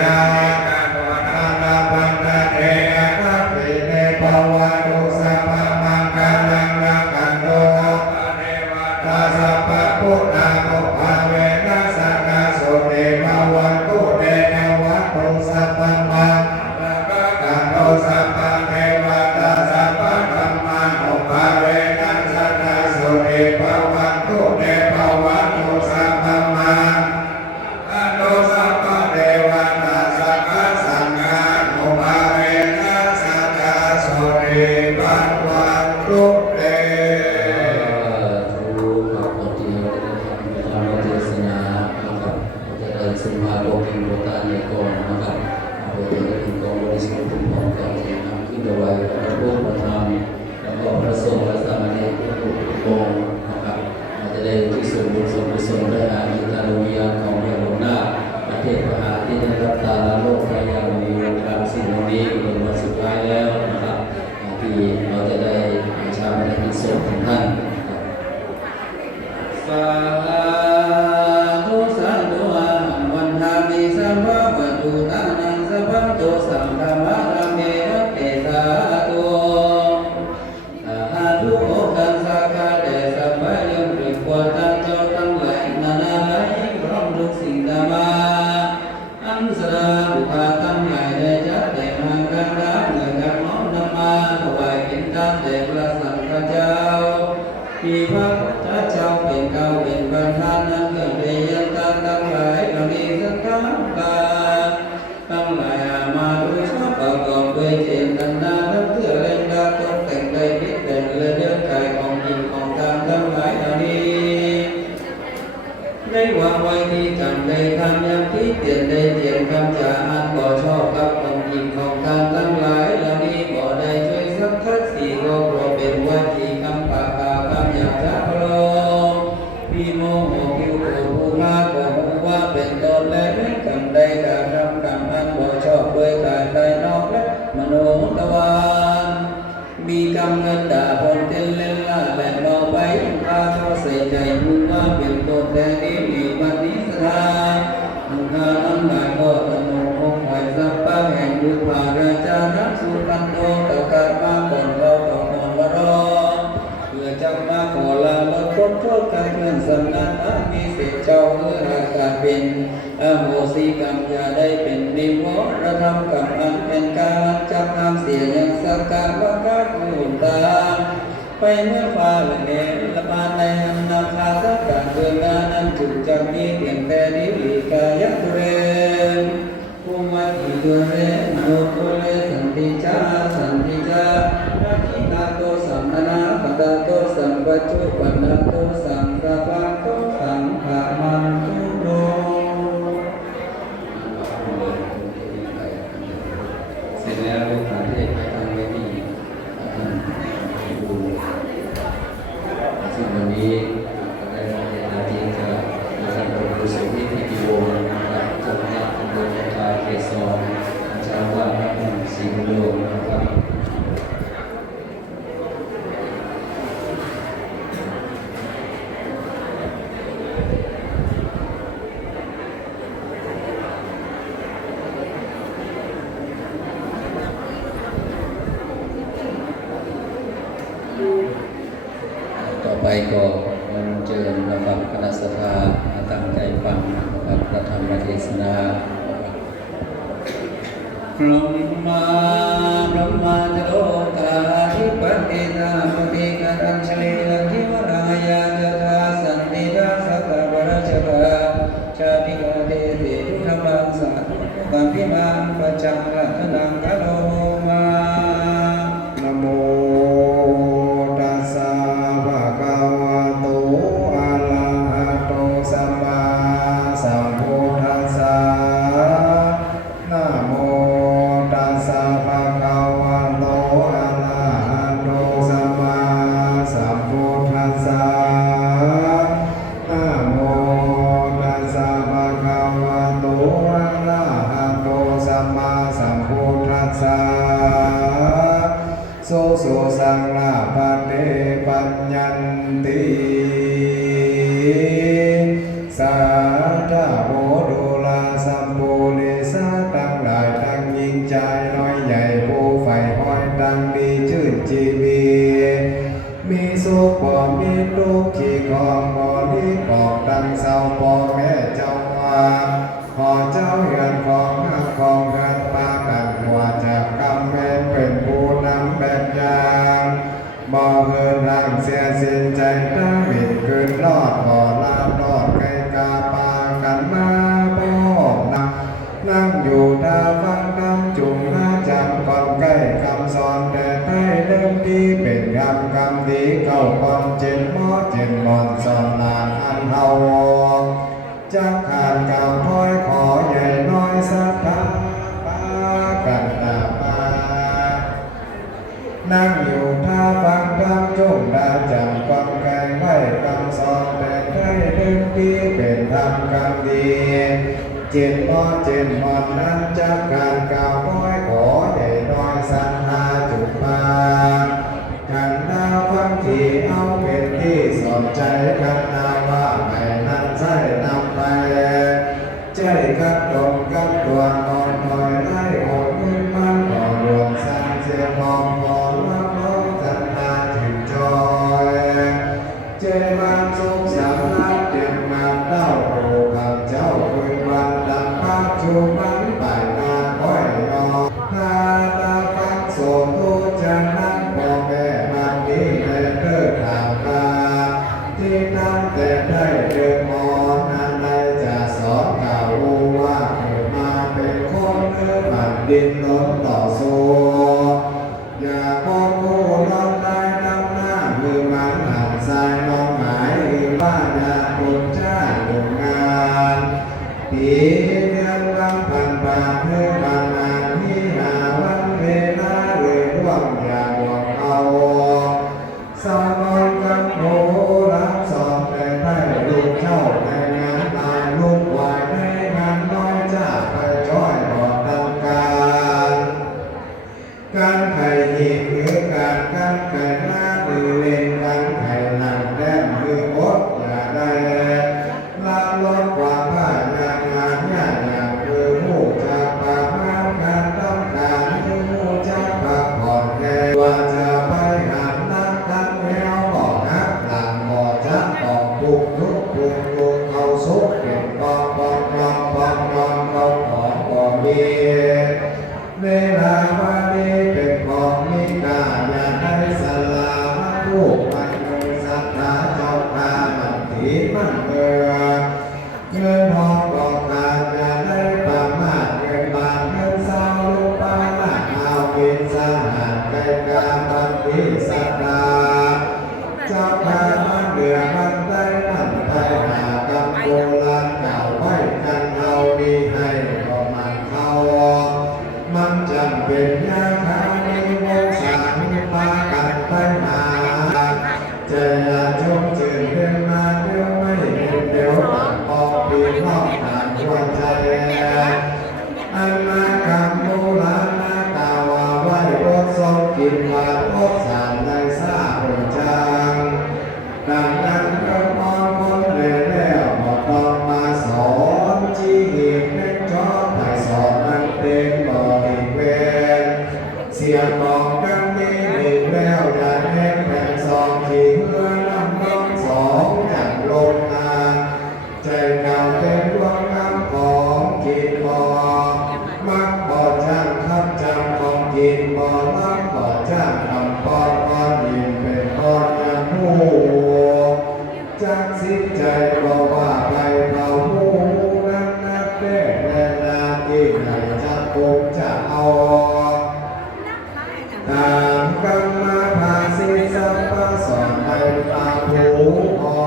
นาโนนาลาภันเตนะปิเนภวตุสัพพมังคลังรักขันโตเทวตาสัพพพุทธานุภาเวนัสสะนาโสเทภวันตุเตนะวัตตุสัพพมังกังโตสัพพเทวตาสัพพธัมมานุภาเวนัสสะนาโสเทภวันตุเตภวัตตุสัพพมังกังโตสัพพเทวตาสัพพสังฆานุภาเวนัสสะนาโสเทภวันตุเตสมาโลกิโมตาในก่อนนะครับโดยได้ถึงกองบริสุทธิ์พร้อมกันที่นำขึ้นเอาไว้พระพุทธธรรมแล้วก็พระสงฆ์และสามเณรทุกองค์นะครับจะได้ที่ส่วนบุญส่วนกุศลได้อานิตาลุยาของเมืองหลวงหน้าประเทศมหาที่ได้รับตาโลกพยามีวงการสิ่งนี้เป็นวันสุดท้ายแล้วนะครับที่เราจะได้ชาวบ้านที่ส่งของท่านสาธุสาธุวันทามิสัมภะวัตถุทานังสัพพะโตสัมภะมะระเมระเตสาธุสาธุโอคันสักกะเดสัพพะยมปริปวตันเจ้าทั้งหลายนานาหลายพร้อมทุกสิ่งธรรมะอันสราบุคคลทั้งหลายได้จัดแต่มาการน้ำเงินจากน้อมนำมาถวายเป็นทานแด่พระสังฆเจ้าที่พระพุทธเจ้าเป็นเก่าเป็นประธานนั้นเกิดได้ยันตามทั้งหลายเราดีสักการทั้งหลายมาโดยชอบประกอบด้วยเจตนาและเพื่อเล่นดาตกแต่งได้พิจารณาและเรื่องกายของหญิงของทางทั้งหลายเหล่านี้ได้วางไว้ที่กันได้ทำอย่างที่เตียนได้เตียนคำจาอันก่อชอบกับของหญิงของทางทั้งหลายเหล่านี้ก็ได้ช่วยสักทัศสีก็เพราะเป็นวัตถีคำปากกาคำอย่างจะโปรพี่โมโหคิวโกภูมาก็หูว่าเป็นตนและไม่กำได้กาทำกรรมอันบ่ชอบด้วยกายภายนอกและมโนทวารมีกรรมเงินด่าผลเทนเล่นล่าและเมาไปพาเขาใส่ใจมึงว่าเป็นตนแต่นี้มีวันนี้สถานมึงหาอันหมายก็ตโนคงไหวสัพพะแห่งบุพาราชานักสุปันโตตะการมาก่อนเราต้องนอนวรอเพื่อจะมาขอลาบทพ้นโทษการเพื่อนสำนักอันมีเศษเจ้าเมื่อหากการเป็นอโหสิกรรมอย่าได้เป็นนิวรธรรมกรรมอันเป็นการจับนำเสียยังสักการวัฏกุตาไปเมื่อฟ้าละเนละปานในอันนาคาสักการเดือนนั้นจุดจักนี้เพียงแต่นิริกายตุเรนภูมิทิตุเรนโนโคเลสันติจาสันติจานาคิตาโตสัมนาปตาโตสัมปัจจุปันนาโตสัมปะปะโตสังฆามันตุโนเสร็จแล้วลูกหลานที่ไปทำไว้ที่ดูซึ่งวันนี้ก็ได้รับเวลาที่จะมาทำบุญกุศลที่พิวงศ์นะครับเจ้าหน้าที่ตำรวจชาเขตสองชาวบ้านพระพุทธศรีบุญโยมนะครับต่อไปก็มันเจริญนะครับคณะสัตยาตั้งใจฟังนะครับพระธรรมเทศนาพรหมาพรหมาจโลกาธิปตินาปฏิกังชลิลังคิวรายาจตาสันติราสัตตวรชกาชาติกาเตติทุธรรมังสัตตัมพิมังปัจจังรัตนังกะโลมานะโมตัสสะภะคะวะโตอะระหะโตสัมมาสัมพุทธัสสะนะโมตัสสะภะคะวะโตอะระหะโตสัมมาสัมพุทธัสสะนะโมตัสสะภะคะวะโตอะระหะโตสัมมาสัมพุทธัสสะโสโสสังลาภเตปัญญันติสัทธะโมโดลาสัมโพลิสัง ของบริบอกดังเศร้าพ่อแม่เจ้าว่าขอเจ้าเหือนของหักของเหือนปากันหัวจากกำเนิดเป็นผู้นำแบบอย่างบ่เหินร่างเสียสิ้นใจตั้งบิดคืนรอดบ่ลาดอดไกลกาปากันมาบ่นั่งอยู่ตาฟังคำจุงหน้าจำก่อนใกล้คำสอนแต่ให้เดิมที่เป็นคำดีเข้าก่อนเจนมอเจนมอนสอนลานอันเฮาจะขาดกำพ้อยขอใหญ่น้อยสักทักปากันตาปานั่งอยู่ท่าฟังคำจุงดาจำก่อนใกล้ไม่คำสอนแต่ให้เดิมที่เป็นคำดีเจนมอเจนมอนนั้นจะการกล่าวพ้อยขอใหญ่น้อยสันหาจุดมากันดาฟังที่เอาเป็นที่สนใจกันนาว่าไม่นั้นใช่นำไปใจกับตรงกับตัวนอนคอยได้หดมือมันก่อรวมสร้างเสียงมองพอรับน้องสันหาถึงจอยเจมันสุขสำนักเดียงมันเล่าโอ้ข้าเจ้าคุยวันดังพักชูมันไปงานก้อยยอหาตาฟังโสมทุจะนั่งพ่อแม่มันนี้แม่เลิกถามตาที่นั่งแต่ได้เดินมองนันใดจะสอนกล่าวว่าเกิดมาเป็นคนเนื้อมันดินล้นต่อสู้อย่ามองผู้ร้อนได้นำหน้ามือมันหันสายน้องหมายหรือบ้านนาคุณจ้าโรงงานปีเดือนวันผ่านผ่านเมื่อผ่านมาที่หาวันเวลาเลยร่วงอย่างหวังเอาสอนอนกับโหรับสอนแต่ได้ลูกเจ้าในงานตายลูกวายในงานน้อยจ้าไปจ้อยบอดดังการไข่หีบหรือการกันไข่หน้าหรือเล่นกันไข่หนังแดงหรืออดอย่าได้ละลดความพ่ายงานงานยากอย่างคือหูจากปากมาการต้องการคือหูจากปากผ่อนแก่ว่าจะไปหันนักตั้งแนวบอกนักหลังบอกจักบอกปุกลุกปุกลุกเข้าสุกเก็บปองปองปองปองปองเข้าของบอกมีเวลาวันนี้เป็นของมิกาอย่าให้สลามันลูกมันมือสัทธาเจ้าตามันถีมันเบื่อเงินทองก็ขาดอย่าได้ประมาทเงินบาทเงินเศร้าลูกป้าหน้าเอาเป็นสหารใกล้การบันทิสัทธาเจ้าตามันเบื่อมันได้มันไปหากรรมโบราณเก่าไว้กันเอาดีให้ก็มันเข้ามันจำเป็นยาคามีวงสารปากันไปมาใจละจงจืดเดินมาเดี๋ยวไม่เห็นเดี๋ยวต่างออกปีนอกต่างหัวใจอันมาคำโบราณนาตาวาไว้อดทรงกินวาอดสารในซาหัวจังดังนั้นก็มองคนเลยแล้วบอกต้องมาสอนจีเหตุเล็กจอไปสอนมันเต็มบ่อีกเวนเสียงบอกกันนี้มีแววอย่าเห็นแผ่นสองที่เมื่อนำน้องสองจากลงนาใจเก่าเต็มดวงน้ำของกินบ่มักบ่จ้างคำจำของกินบ่มักบ่จ้างคำป้อนก้อนยินเป็นก้อนยังหูจากสิ้นใจบอกว่าไปเผาหูนักนักเด้แลนาที่ไหนจะคงจะเอาตามกันมาพาสิสัมปสอนไปตาหูออ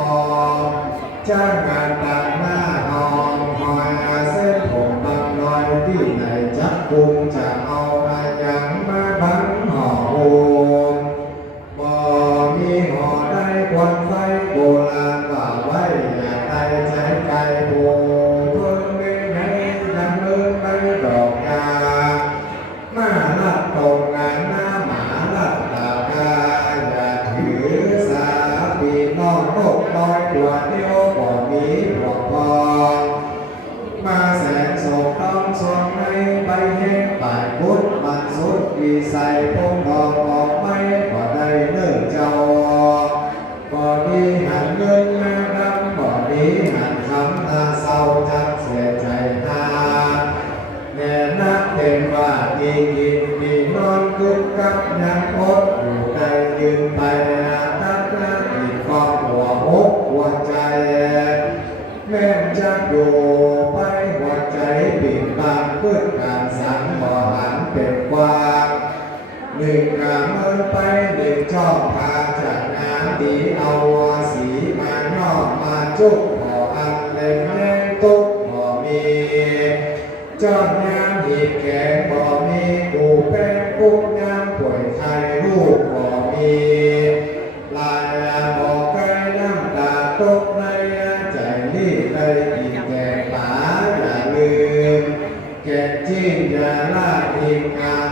กจ้างงานตัดหน้าหอมหอยอาเส้นผมบางน้อยที่ไหนจะคงจะเอามายังมาบังห่อโอบ่มีห่อได้ควันไฟโบราณว่าไว้อย่าได้ใจไก่โบเพิ่งไม่ให้ยังเลิกไปดอกยามาลัดตรงงานหน้าหมาลัดตากาอย่าถือสาปีน้องโลกน้อยตัวเดียวบ่มีพวกพองมาแสนโศกต้องสวงในใบเห็นป่ายพุทธมันสุดวิสัยพงทองออกไม่ก็ได้เลิกเจ้าก็ดีหันเงิน ยังอดอยู่ในยืนไปตั้งหน้าที่ความหัวอกหัวใจแม่จะอยู่ไปหัวใจปิดบังเพื่อการสังบ่หันเป็นกว้างหนึ่งกาเมินไปหนึ่งชอบพาจากงานดีเอาสีมาย่อมาจุกบ่อันเล่นแย่งตุกบ่มีจอดยามหีบแขงบ่มีกูแป้งกุ๊กยามป่วยไข้ลูกบ่มีลายบ่ไกลน้ำตาตกในใจนี่ได้กินแกงป่าอย่าลืมแกงจิ้มอย่าลาดอีก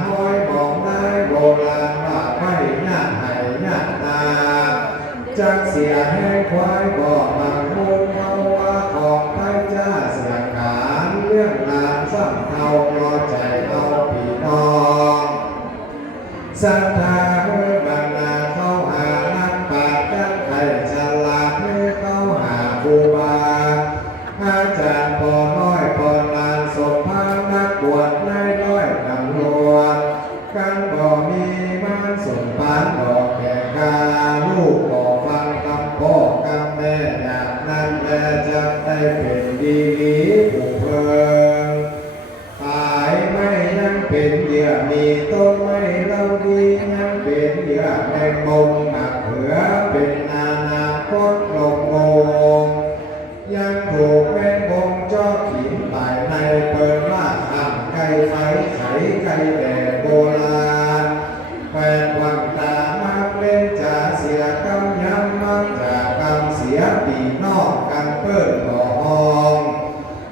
ห้อยบอกได้โบราณว่าไม่น่าให้น่าตาจักเสียให้ควายบอกบางมูลเขาว่าของพระเจ้าเสียขานเรื่องราวสัมเทารอใจเอาพี่น้องศรัทธาเมื่อบรรดาเข้าหานักปราชญ์นักไทยฉลาดเมื่อเข้าหาครูบาอาจารย์พอน้อยพอลานสมภารนักบวชนายน้อยตำรวจกันบ่มีมันสมภารดอกแก่กาลูกบ่ฟังคำพ่อคำแม่อย่างนั้นแลจะได้เป็นดีผู้เพิ่งตายไม่ยังเป็นเหยื่อมีต้นไม่เล่าดียังเป็นเหยื่อแมงมุมหนักเหือเป็นนานาคตลงโมยังถูกแมงมุมจ้อขีดตายในเปิดว่าทำไก่ไฟไขไก่แดดโบราณแฟนวันตามากเล่นจ่าเสียกำยำมักจากกำเสียปีนอกกันเปิ้ลบ่ห้อง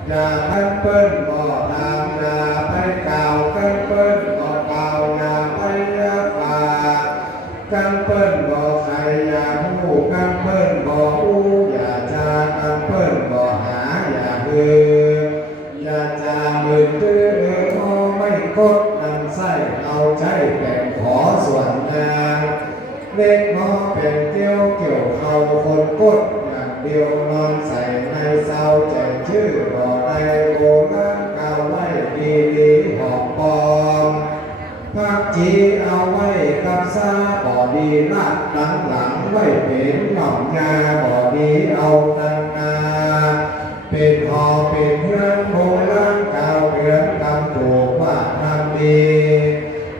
อย่าพันเปิ้ลบ่ตามอย่าไปกล่าวกันเปิ้ลบ่กล่าวอย่าไปยาป่ากันเปิ้ลบ่ใครอย่าหูกันเปิ้ลบ่หูอย่าจากันเปิ้ลบ่หาอย่าฮืออย่าจามือตื้อไม่กดนั่นไส้เอาใจแบ่งขอส่วนนางเล็กน้อเป็นเที่ยวเกี่ยวเขาคนกดอย่างเดียวนอนใส่ในเศร้าใจชื่อบ่ได้โบราณกล่าวไว้ดีดีหอมปอมพักจีเอาไว้กับซาบ่ดีลาดหลังหลังไว้เป็นหย่อมยาบ่ดีเอาตังนาเป็นหอเป็นเพื่อนโบราณกล่าวเรื่องกำถูกว่าทำดี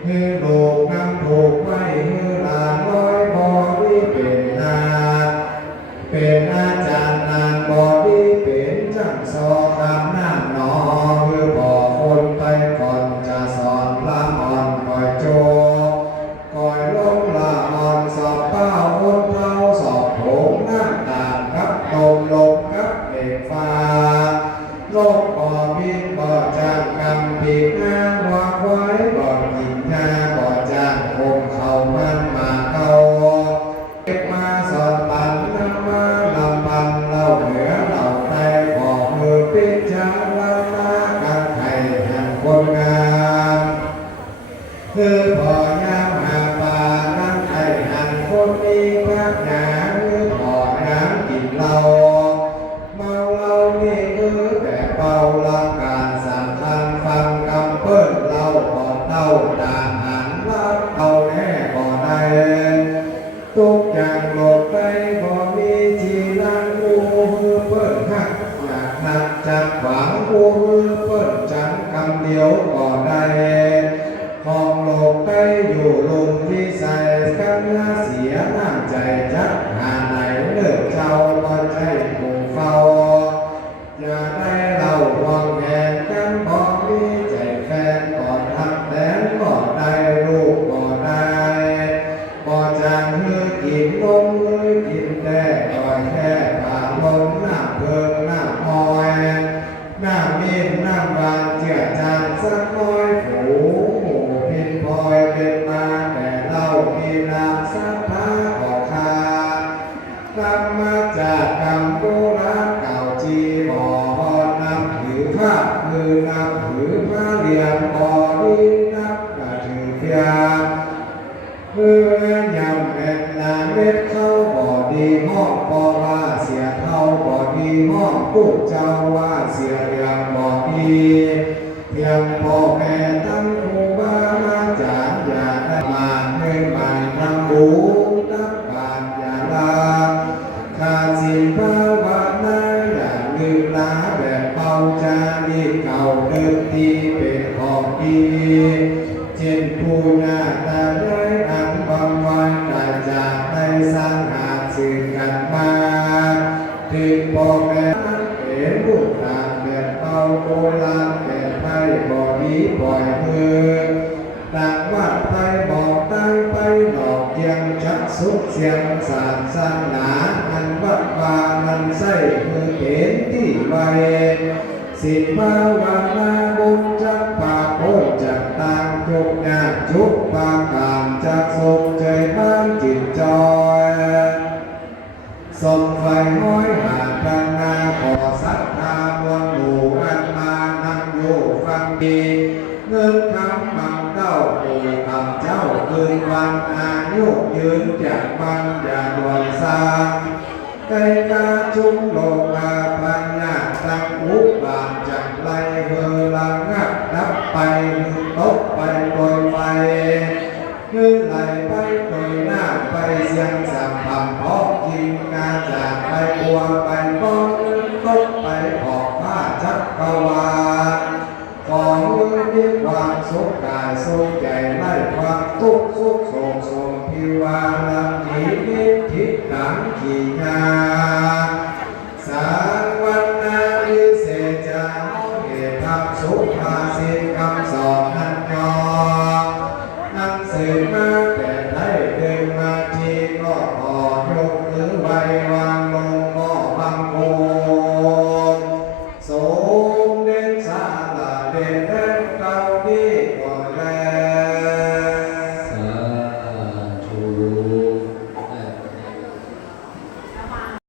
ฮือลูกนำถูกไม่ฮือหลานร้อยบ่ดีเป็นนาเป็นอาจารย์นานบ่ดีเป็นจังสอคำน้ำหนอฮือบอกคนไปก่อนจะสอนละอ่อนคอยโจคอยลงละอ่อนสอบเป้าคนเท้าสอบโถงน้ำตาลกับนมลงกับเด็กฟ้าโลกบ่บินบ่จางกำปีกหน้าหัวควายบ่กินหน้าบ่จางคงเขามันมาเขาเก็บมาสอนปันน้ำมาลำปันเล่าเหนือเล่าใต้บอกมือปิดจาละนากันไข่แห่งคนงามคือพอยามหาปลานั่งไข่หันคนมีพักหนาคือพอน้ำกินเหล้าเมาเหล้านี่คือแบบเบาละการสำคัญฟังคำเปิ้ลเล่าก่อนเล่าตามหันลับเอาแน่ก่อนได้ทุกอย่างหลบไปบ่มีที่นั่งดูมือเปิ้ลหักอยากนักจับหวังกูมือเปิ้ลจังคำเดียวก่อนได้ห้องหลบไปอยู่ลุมที่ใส่กันหน้าเสียน้ำใจจักหาไหนเลิกเจ้าบ่ใจผู้เฝ้าอย่าได้เล่าหวังแหงกันบ่มีใจแฟนก่อนทักแทนบ่ได้ลูกบ่ได้บ่จางมือกินนมมือกินแต่ก่อยแค่ผ่านลมน้ำเพิงน้ำอ้อยน้ำมีนน้ำบานเจือจางสักน้อยผูหมูพินพลอยเป็นมาแต่เล่ามีน้ำสักผ้าขอคากำมาจากกำโบราณเก่าจีบ่อน้ำถือผ้าคือน้ำถือผ้าเหลี่ยมบ่อดีนับกระถือเพียงเมื่อยำเป็นนาเม็ดเข้าบ่อดีห้องบ่อว่าเสียเท่าบ่อดีห้องกุกเจ้าว่าเสียเรียงบ่อดีเพียงพ่อแม่ตั้งครูบาอาจารย์อย่าได้มาเนื้ ดีเช่นผู้ญาตาย้อยอันบางวันได้จากในสังหารสื่อกันมาที่พ่อแม่เห็นลูกหลานเกิดเอาโบราณเกิดไทยบ่ดีบ่อยมือต่างวัดไทยบอกตั้งไปหลอกเจียงชักสุขเสียงสารสร้างหนาอันวัดวามันใส่มือเห็นที่ไวสิภาวนาบุญจักปากโคจักต่างจุกงานจุกปากกามจักสุขใจบ้านจิตจอยสมไฟห้อยหาดังนาขอศรัทธามวลหมู่อันมานั่งอยู่ฟังดีเงินคำบังเต้าปู่คำเจ้าคืนวันอายุยืนจากบังอย่าด่วนสร้างไก่กาจุงโลกาปัญญาตั้งอุบาทจักไลเฮลังงักนับไปตกไปโดยไฟยืนไหลไปโดยหน้าไปเสียงสัมผัสพอกยิงงานจากไปบัวไปก้อนตกไปออกผ้าจักรวาลของมีความสุขกายสุขใจไล่ความทุกข์สุขโศกสมพิวาลา